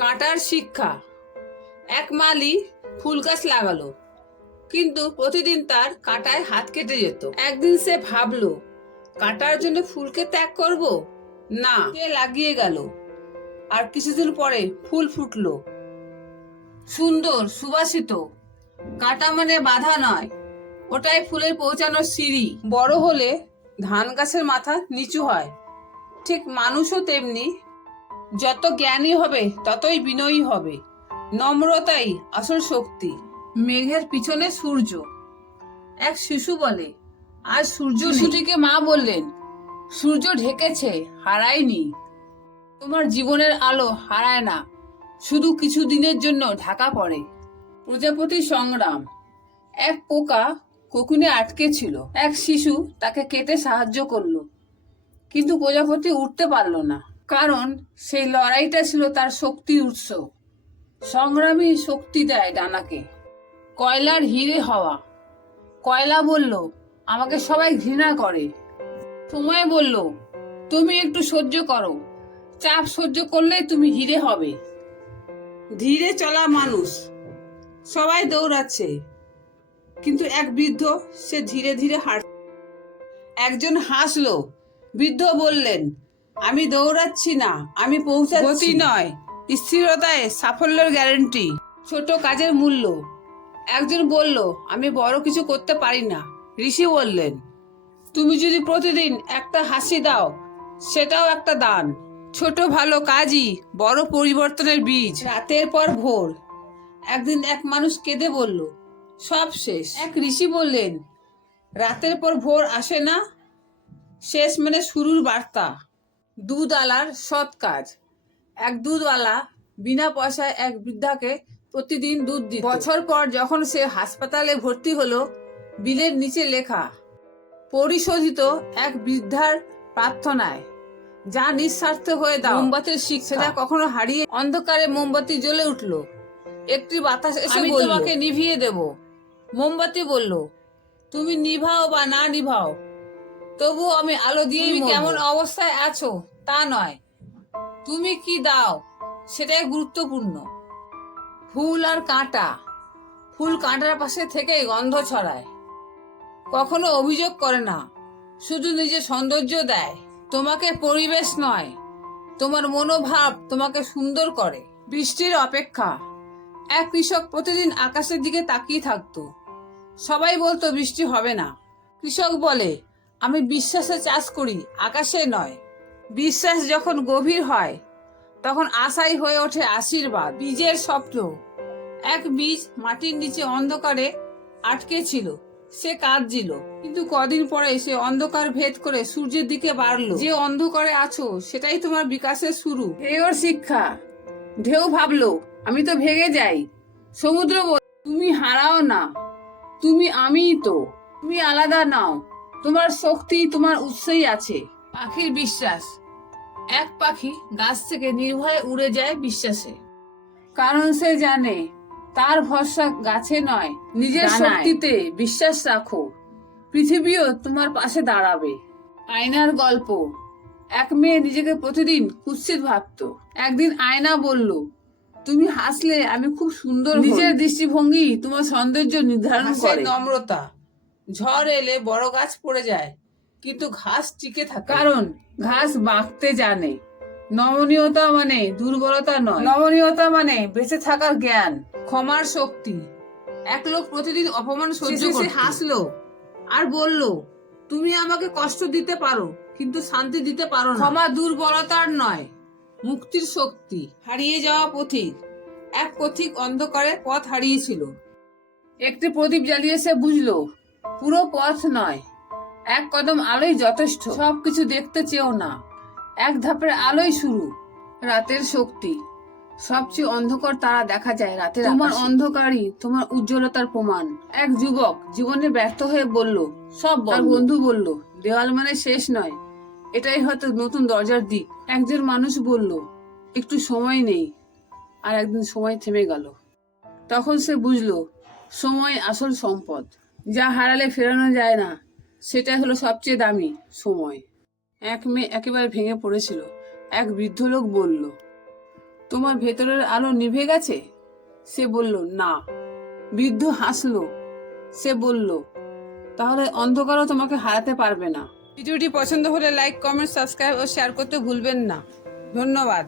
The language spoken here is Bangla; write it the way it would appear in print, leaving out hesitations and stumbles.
কাঁটার শিক্ষা। এক মালি ফুল গাছ লাগালো, কিন্তু প্রতিদিন তার কাঁটায় হাত কেটে যেত। একদিন সে ভাবলো, কাঁটার জন্য ফুলকে ত্যাগ করব না। সে লাগিয়ে গেল, আর কিছুদিন পরে ফুল ফুটলো, সুন্দর সুবাসিত। কাঁটা মানে বাধা নয়, ওটাই ফুলের পৌঁছানোর সিঁড়ি। বড় হলে ধান গাছের মাথা নিচু হয়, ঠিক মানুষও তেমনি। যত জ্ঞানী হবে ততই বিনয়ী হবে। নম্রতাই আসল শক্তি। মেঘের পিছনে সূর্য। এক শিশু বলে, আজ সূর্য নেই। শিশুটিকে মা বললেন, সূর্য ঢেকেছে, হারায়নি। তোমার জীবনের আলো হারায় না, শুধু কিছু দিনের জন্য ঢাকা পড়ে। প্রজাপতির সংগ্রাম। এক পোকা কোকুনে আটকে ছিল। এক শিশু তাকে কেটে সাহায্য করলো, কিন্তু প্রজাপতি উঠতে পারলো না, কারণ সেই লড়াইটা ছিল তার শক্তির উৎস। সংগ্রামী শক্তি দেয় ডানাকে। কয়লার হিরে হওয়া। কয়লা বলল, আমাকে সবাই ঘৃণা করে। সময় বলল, তুমি একটু সহ্য করো, চাপ সহ্য করলেই তুমি হিরে হবে। ধীরে চলা মানুষ। সবাই দৌড়াচ্ছে, কিন্তু এক বৃদ্ধ, সে ধীরে ধীরে হাঁটছে। একজন হাসলো, বৃদ্ধ বললেন, আমি দৌড়াচ্ছি না, আমি পৌঁছাচ্ছি। গতি নয়, স্থিরতায় সাফল্যের গ্যারান্টি। ছোট কাজের মূল্য। একজন বলল, আমি বড় কিছু করতে পারি না। ঋষি বললেন, তুমি যদি প্রতিদিন একটা হাসি দাও, সেটাও একটা দান। ছোট ভালো কাজই বড় পরিবর্তনের বীজ। রাতের পর ভোর। একদিন এক মানুষ কেঁদে বলল, সব শেষ। এক ঋষি বললেন, রাতের পর ভোর আসে না, শেষ মানে শুরুর বার্তা। দুধ আলার সৎ কাজ। এক দুধওয়ালা বিনা পয়সায় এক বৃদ্ধাকে প্রতিদিন দুধ দিত। বছর পর যখন সে হাসপাতালে ভর্তি হলো, বিলের নিচে লেখা, পরিশোধিত এক বৃদ্ধার প্রার্থনায়, যা নিঃস্বার্থ হয়ে দাও। মোমবাতির শিক্ষা। সেটা কখনো হারিয়ে অন্ধকারে মোমবাতি জ্বলে উঠলো। একটি বাতাস এসে বলল, আমি তোমাকে নিভিয়ে দেব। মোমবাতি বলল, তুমি নিভাও বা না নিভাও, তবু আমি আলো দিয়ে। তুমি কেমন অবস্থায় আছো তা নয়, তুমি কি দাও সেটাই গুরুত্বপূর্ণ। ফুল আর কাঁটা। ফুল কাঁটার পাশে থেকে গন্ধ ছড়ায়, কখনো অভিযোগ করে না, শুধু নিজের সৌন্দর্য দেয়। তোমাকে পরিবেশ নয়, তোমার মনোভাব তোমাকে সুন্দর করে। বৃষ্টির অপেক্ষা। এক কৃষক প্রতিদিন আকাশের দিকে তাকিয়ে থাকতো। সবাই বলতো বৃষ্টি হবে না। কৃষক বলে, আমি বিশ্বাসে চাষ করি, আকাশে নয়। বিশ্বাস যখন গভীর হয়, তখন আশাই হয়ে ওঠে আশীর্বাদ। বীজের স্বপ্ন। এক বীজ মাটির নিচে অন্ধকারে আটকে ছিল। সে কাঁদছিল, কিন্তু কদিন পরে সে অন্ধকার ভেদ করে সূর্যের দিকে বাড়লো। যে অন্ধকারে আছো, সেটাই তোমার বিকাশের শুরু। ঢেউর শিক্ষা। ঢেউ ভাবলো, আমি তো ভেঙে যাই। সমুদ্র বলল, তুমি হারাও না, তুমি আমিই তো। তুমি আলাদা নাও, তোমার শক্তি তোমার উৎসেই আছে। পাখির বিশ্বাস। এক পাখি গাছ থেকে নির্ভয়ে উড়ে যায় বিশ্বাসে, কারণ সে জানে তার ভরসা গাছে নয়, নিজের শক্তিতে। বিশ্বাস রাখো, পৃথিবীও তোমার পাশে দাঁড়াবে। আয়নার গল্প। এক মেয়ে নিজেকে প্রতিদিন কুৎসিত ভাবতো। একদিন আয়না বলল, তুমি হাসলে আমি খুব সুন্দর হই। নিজের দৃষ্টিভঙ্গি তোমার সৌন্দর্য নির্ধারণ করে। নম্রতা। ঝড় এলে বড় গাছ পড়ে যায়, কিন্তু ঘাস টিকে থাকে, কারণ ঘাস বাঁকতে জানে। নমনীয়তা মানে দুর্বলতা নয়, নমনীয়তা মানে বেঁচে থাকার জ্ঞান। ক্ষমার শক্তি। এক লোক প্রতিদিন অপমান সহ্য করত। হাসলো আর বলল, তুমি আমাকে কষ্ট দিতে পারো, কিন্তু শান্তি দিতে পারো না। ক্ষমা দুর্বলতার নয়, মুক্তির শক্তি। হারিয়ে যাওয়া পথিক। এক পথিক অন্ধকারে পথ হারিয়েছিল। একটি প্রদীপ জ্বালিয়ে সে বুঝলো, পুরো পথ নয়, এক কদম আলোই যথেষ্ট। সবকিছু দেখতে চেয়েও না, এক ধাপের আলোই শুরু। রাতের শক্তি। সবচেয়ে অন্ধকার তারা দেখা যায় রাতের আকাশে। তোমার অন্ধকারই তোমার উজ্জ্বলতার প্রমাণ। এক যুবক জীবনে ব্যর্থ হয়ে বলল, সব তার বন্ধু বলল, দেওয়াল মানে শেষ নয়, এটাই হয়তো নতুন দরজার দিক। একজন মানুষ বলল, একটু সময় নেই। আর একদিন সময় থেমে গেল। তখন সে বুঝলো, সময় আসল সম্পদ, যা হারালে ফেরানো যায় না, সেটাই হলো সবচেয়ে দামি সময়। এক মেয়ে একেবারে ভেঙে পড়েছিল। এক বৃদ্ধ লোক বলল, তোমার ভেতরের আলো নিভে গেছে? সে বলল, না। বৃদ্ধ হাসলো। সে বলল, তাহলে অন্ধকারও তোমাকে হারাতে পারবে না। ভিডিওটি পছন্দ হলে লাইক, কমেন্ট, সাবস্ক্রাইব ও শেয়ার করতে ভুলবেন না। ধন্যবাদ।